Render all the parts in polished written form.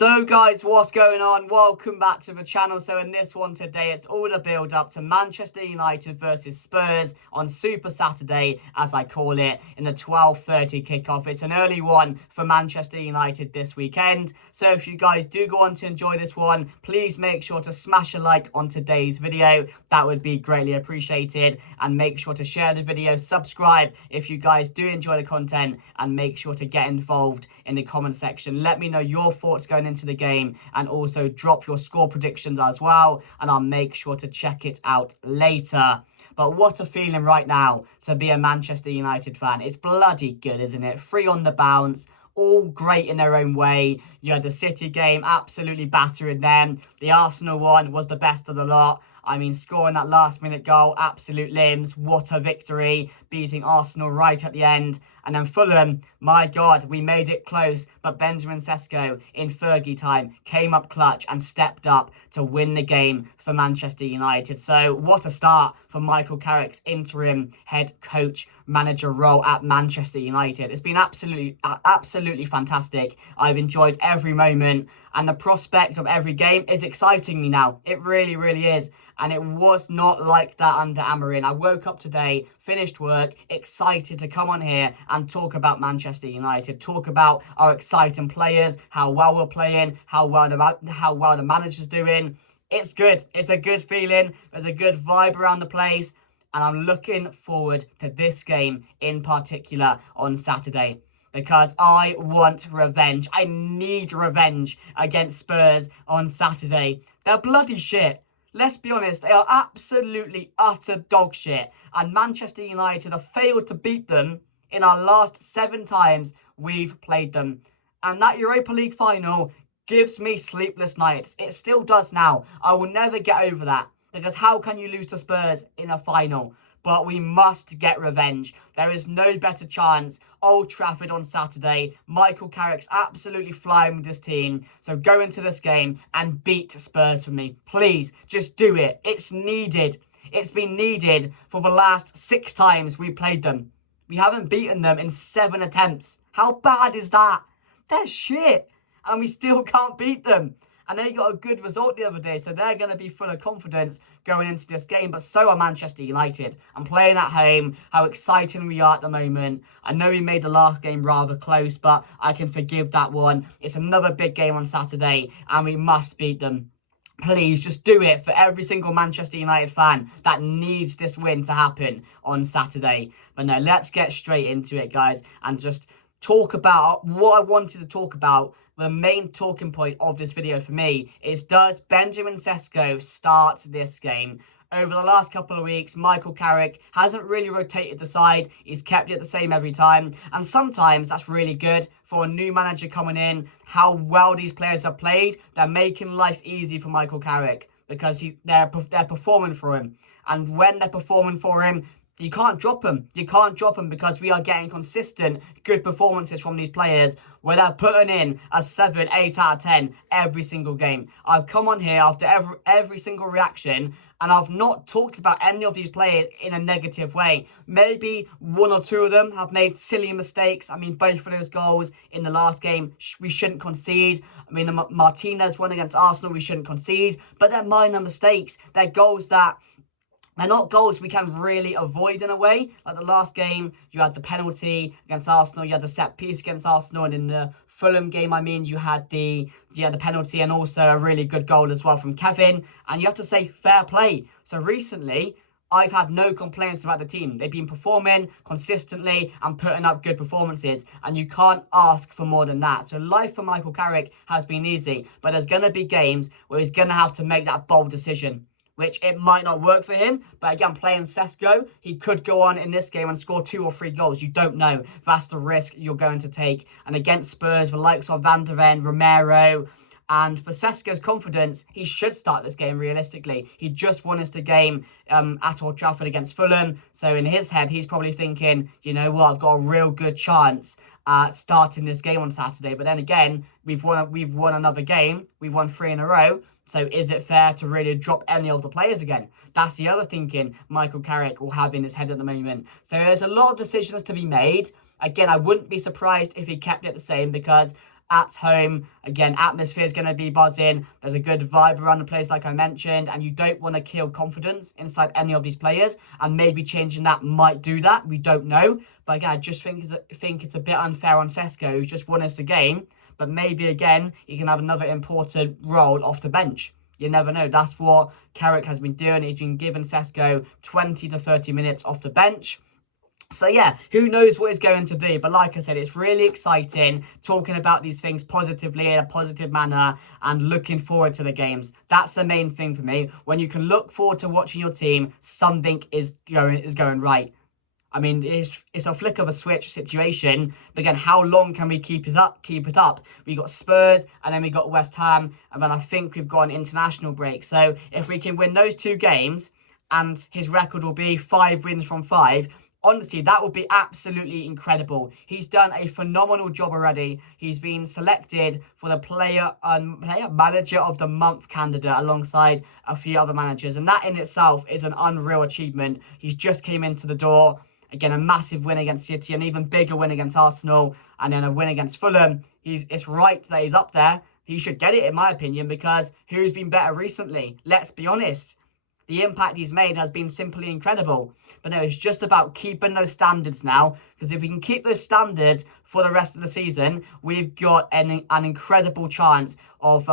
So guys, what's going on? Welcome back to the channel. So in this one today, it's all the build up to Manchester United versus Spurs on Super Saturday, as I call it, in the 12:30 kickoff. It's an early one for Manchester United this weekend. So if you guys do go on to enjoy this one, please make sure to smash a like on today's video. That would be greatly appreciated. And make sure to share the video, subscribe if you guys do enjoy the content, and make sure to get involved in the comment section. Let me know your thoughts going into the game, and also drop your score predictions as well, and I'll make sure to check it out later. But what a feeling right now to be a Manchester United fan. It's bloody good, isn't it? Free on the bounce, all great in their own way. You had the City game absolutely battering them. The Arsenal one was the best of the lot. I mean, scoring that last minute goal, absolute limbs. What a victory, beating Arsenal right at the end. And then Fulham, my God, we made it close. But Benjamin Sesko in Fergie time came up clutch and stepped up to win the game for Manchester United. So what a start for Michael Carrick's interim head coach manager role at Manchester United. It's been absolutely fantastic. I've enjoyed every moment, and the prospect of every game is exciting me now. It really is. And it was not like that under Amorim. I woke up today, finished work, excited to come on here and talk about Manchester United, talk about our exciting players, how well we're playing, how well the manager's doing. It's good. It's a good feeling. There's a good vibe around the place, and I'm looking forward to this game in particular on Saturday, because I want revenge. I need revenge against Spurs on Saturday. They're bloody shit. Let's be honest, they are absolutely utter dog shit. And Manchester United have failed to beat them in our last 7 times we've played them. And that Europa League final gives me sleepless nights. It still does now. I will never get over that. Because how can you lose to Spurs in a final? But we must get revenge. There is no better chance. Old Trafford on Saturday. Michael Carrick's absolutely flying with this team. So go into this game and beat Spurs for me. Please, just do it. It's needed. It's been needed for the last 6 times we played them. We haven't beaten them in 7 attempts. How bad is that? They're shit. And we still can't beat them. And they got a good result the other day, so they're going to be full of confidence going into this game. But so are Manchester United. I'm playing at home, how exciting we are at the moment. I know we made the last game rather close, but I can forgive that one. It's another big game on Saturday, and we must beat them. Please, just do it for every single Manchester United fan that needs this win to happen on Saturday. But no, let's get straight into it, guys, and just talk about what I wanted to talk about. The main talking point of this video for me is, does Benjamin Sesko start this game? Over the last couple of weeks, Michael Carrick hasn't really rotated the side. He's kept it the same every time. And sometimes that's really good for a new manager coming in. How well these players have played, they're making life easy for Michael Carrick, because they're performing for him. And when they're performing for him, you can't drop them. You can't drop them, because we are getting consistent, good performances from these players where they're putting in a 7, 8 out of 10 every single game. I've come on here after every single reaction, and I've not talked about any of these players in a negative way. Maybe 1 or 2 of them have made silly mistakes. I mean, both of those goals in the last game, we shouldn't concede. I mean, the Martinez one against Arsenal, we shouldn't concede. But they're minor mistakes. They're goals that... they're not goals we can really avoid in a way. Like the last game, you had the penalty against Arsenal, you had the set piece against Arsenal, and in the Fulham game, I mean, you had the penalty and also a really good goal as well from Kevin. And you have to say fair play. So recently, I've had no complaints about the team. They've been performing consistently and putting up good performances, and you can't ask for more than that. So life for Michael Carrick has been easy, but there's going to be games where he's going to have to make that bold decision, which it might not work for him. But again, playing Sesko, he could go on in this game and score 2 or 3 goals. You don't know. That's the risk you're going to take. And against Spurs, the likes of Van der Ven, Romero, and for Sesko's confidence, he should start this game realistically. He just won us the game at Old Trafford against Fulham. So in his head, he's probably thinking, you know what, I've got a real good chance starting this game on Saturday. But then again, we've won another game. We've won 3 in a row. So is it fair to really drop any of the players again? That's the other thinking Michael Carrick will have in his head at the moment. So there's a lot of decisions to be made. Again, I wouldn't be surprised if he kept it the same, because at home. Again, atmosphere is going to be buzzing. There's a good vibe around the place, like I mentioned, and you don't want to kill confidence inside any of these players. And maybe changing that might do that. We don't know. But again, I just think it's a bit unfair on Sesko, who's just won us the game. But maybe again, he can have another important role off the bench. You never know. That's what Carrick has been doing. He's been giving Sesko 20 to 30 minutes off the bench. So yeah, who knows what he's going to do. But like I said, it's really exciting talking about these things positively in a positive manner and looking forward to the games. That's the main thing for me. When you can look forward to watching your team, something is going right. I mean, it's a flick of a switch situation. But again, how long can we keep it up? We got Spurs, and then we got West Ham, and then I think we've got an international break. So if we can win those 2 games, and his record will be 5 wins from 5. Honestly, that would be absolutely incredible. He's done a phenomenal job already. He's been selected for the player manager of the month candidate alongside a few other managers. And that in itself is an unreal achievement. He's just came into the door. Again, a massive win against City, an even bigger win against Arsenal, and then a win against Fulham. It's right that he's up there. He should get it, in my opinion, because who's been better recently? Let's be honest. The impact he's made has been simply incredible. But no, it's just about keeping those standards now. Because if we can keep those standards for the rest of the season, we've got an incredible chance of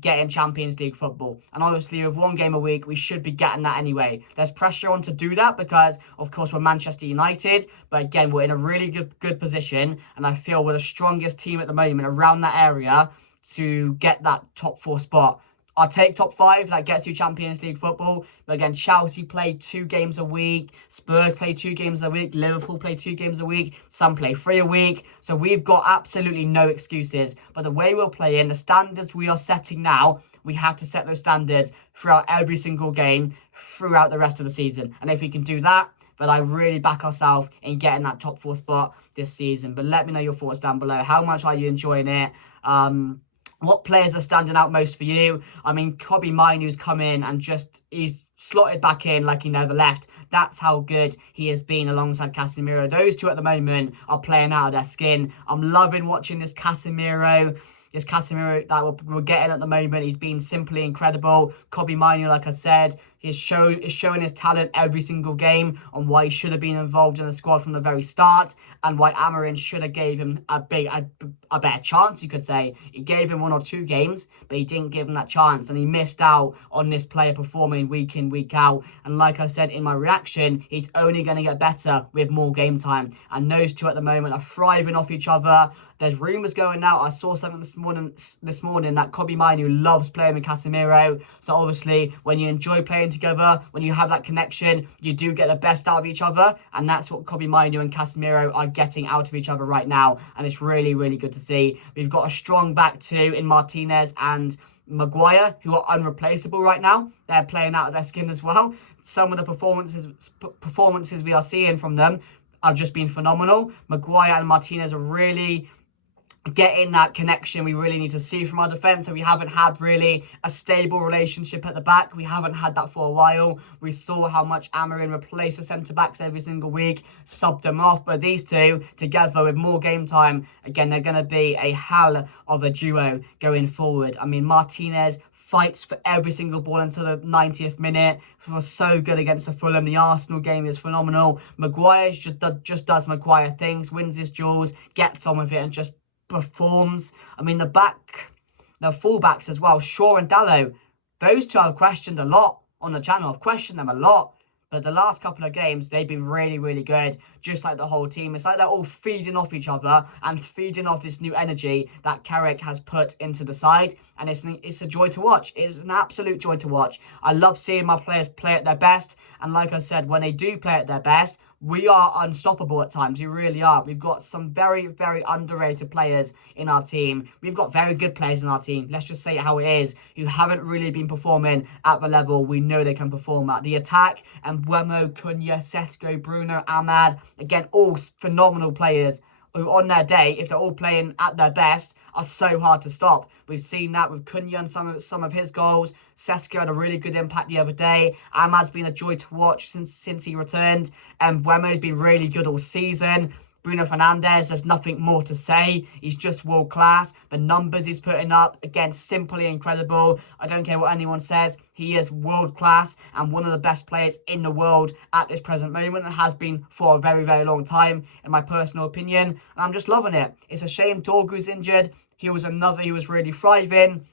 getting Champions League football. And obviously, with 1 game a week, we should be getting that anyway. There's pressure on to do that because, of course, we're Manchester United. But again, we're in a really good position. And I feel we're the strongest team at the moment around that area to get that top 4 spot. I'll take top 5, that gets you Champions League football. But again, Chelsea play 2 games a week. Spurs play 2 games a week. Liverpool play 2 games a week. Some play 3 a week. So we've got absolutely no excuses. But the way we're playing, the standards we are setting now, we have to set those standards throughout every single game, throughout the rest of the season. And if we can do that, but I really back ourselves in getting that top 4 spot this season. But let me know your thoughts down below. How much are you enjoying it? What players are standing out most for you? I mean, Kobbie Mainoo's come in and he's slotted back in like he never left. That's how good he has been alongside Casemiro. Those 2 at the moment are playing out of their skin. I'm loving watching this Casemiro that we're getting at the moment. He's been simply incredible. Kobbie Mainoo, like I said, is showing his talent every single game on why he should have been involved in the squad from the very start and why Amorim should have gave him a better chance, you could say. He gave him 1 or 2 games, but he didn't give him that chance, and he missed out on this player performing week in, week out. And like I said in my reaction, he's only going to get better with more game time. And those 2 at the moment are thriving off each other. There's rumours going out. I saw something this morning that Kobbie Mainoo loves playing with Casemiro. So obviously, when you enjoy playing together, when you have that connection, you do get the best out of each other. And that's what Kobbie Mainoo and Casemiro are getting out of each other right now. And it's really, really good to see. We've got a strong back 2 in Martinez and Maguire, who are unreplaceable right now. They're playing out of their skin as well. Some of the performances we are seeing from them have just been phenomenal. Maguire and Martinez are really getting that connection we really need to see from our defence. So we haven't had really a stable relationship at the back. We haven't had that for a while. We saw how much Amorim replaced the centre-backs every single week, subbed them off. But these 2 together with more game time, again, they're going to be a hell of a duo going forward. I mean, Martinez fights for every single ball until the 90th minute. He was so good against the Fulham. The Arsenal game is phenomenal. Maguire just does Maguire things, wins his duels, gets on with it, and just performs. I mean, the fullbacks as well, Shaw and Dalot, those 2 I've questioned a lot on the channel. I've questioned them a lot. But the last couple of games, they've been really, really good, just like the whole team. It's like they're all feeding off each other and feeding off this new energy that Carrick has put into the side. And it's a joy to watch. It's an absolute joy to watch. I love seeing my players play at their best. And like I said, when they do play at their best, we are unstoppable at times. We really are. We've got some very, very underrated players in our team. We've got very good players in our team. Let's just say it how it is, who haven't really been performing at the level we know they can perform at. The attack, and Mbeumo, Cunha, Sesko, Bruno, Ahmad, again, all phenomenal players who on their day, if they're all playing at their best, are so hard to stop. We've seen that with Cunha and some of his goals. Sesko had a really good impact the other day. Ahmad's been a joy to watch since he returned. And Mbeumo's been really good all season. Bruno Fernandes, there's nothing more to say. He's just world class. The numbers he's putting up, again, simply incredible. I don't care what anyone says. He is world class and one of the best players in the world at this present moment, and has been for a very, very long time, in my personal opinion. And I'm just loving it. It's a shame Dorgu's injured. He was really thriving.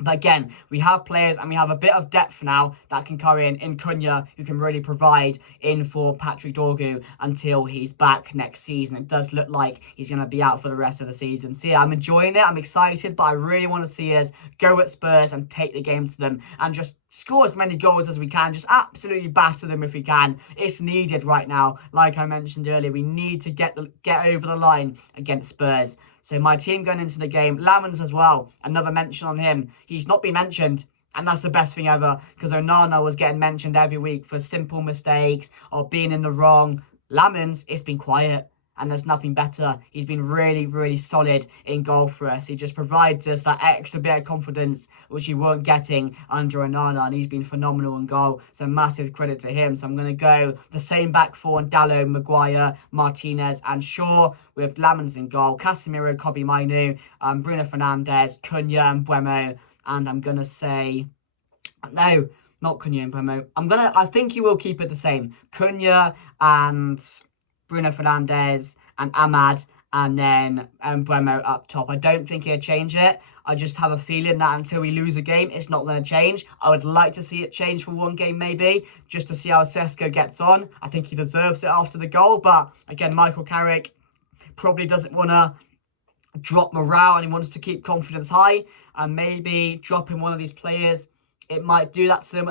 But again, we have players and we have a bit of depth now that can come in Cunha, who can really provide in for Patrick Dorgu until he's back next season. It does look like he's going to be out for the rest of the season. So yeah, I'm enjoying it. I'm excited, but I really want to see us go at Spurs and take the game to them and just score as many goals as we can. Just absolutely batter them if we can. It's needed right now. Like I mentioned earlier, we need to get over the line against Spurs. So my team going into the game, Lamens as well, another mention on him. He's not been mentioned, and that's the best thing ever, because Onana was getting mentioned every week for simple mistakes or being in the wrong. Lamens, it's been quiet, and there's nothing better. He's been really, really solid in goal for us. He just provides us that extra bit of confidence, which he weren't getting under Onana, and he's been phenomenal in goal. So massive credit to him. So I'm going to go the same back four: Dalot, Maguire, Martinez, and Shaw, with Lamens in goal, Casemiro, Kobe Mainu, Bruno Fernandes, Cunha, and Buemo. And I'm going to say, no, not Cunha and Buemo. I think he will keep it the same. Cunha and Bruno Fernandes and Ahmad, and then Buemo up top. I don't think he'll change it. I just have a feeling that until we lose a game, it's not going to change. I would like to see it change for one game maybe, just to see how Sesko gets on. I think he deserves it after the goal, but again, Michael Carrick probably doesn't want to drop morale and he wants to keep confidence high, and maybe dropping one of these players, it might do that to them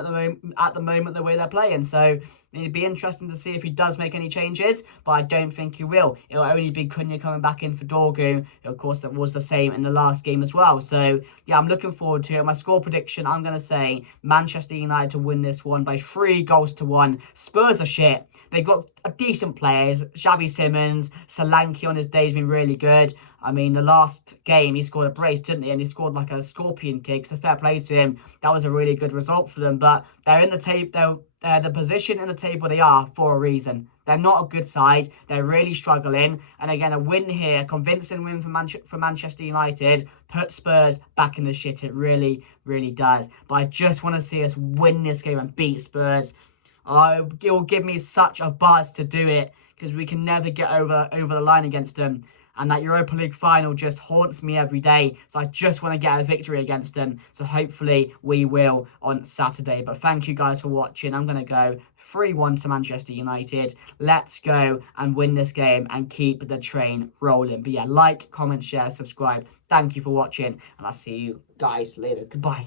at the moment the way they're playing. So it'd be interesting to see if he does make any changes, but I don't think he will. It'll only be Cunha coming back in for Dorgu. Of course, that was the same in the last game as well. So yeah, I'm looking forward to it. My score prediction, I'm going to say Manchester United to win this one by 3-1. Spurs are shit. They've got decent players. Xavi Simons, Solanke on his day has been really good. I mean, the last game he scored a brace, didn't he? And he scored like a scorpion kick. So fair play to him. That was a really good result for them. But they're in the table. They're the position in the table they are for a reason. They're not a good side. They're really struggling. And again, a win here, convincing win for Manchester United, puts Spurs back in the shit. It really, really does. But I just want to see us win this game and beat Spurs. It will give me such a buzz to do it, because we can never get over the line against them. And that Europa League final just haunts me every day. So I just want to get a victory against them. So hopefully we will on Saturday. But thank you guys for watching. I'm going to go 3-1 to Manchester United. Let's go and win this game and keep the train rolling. But yeah, like, comment, share, subscribe. Thank you for watching. And I'll see you guys later. Goodbye.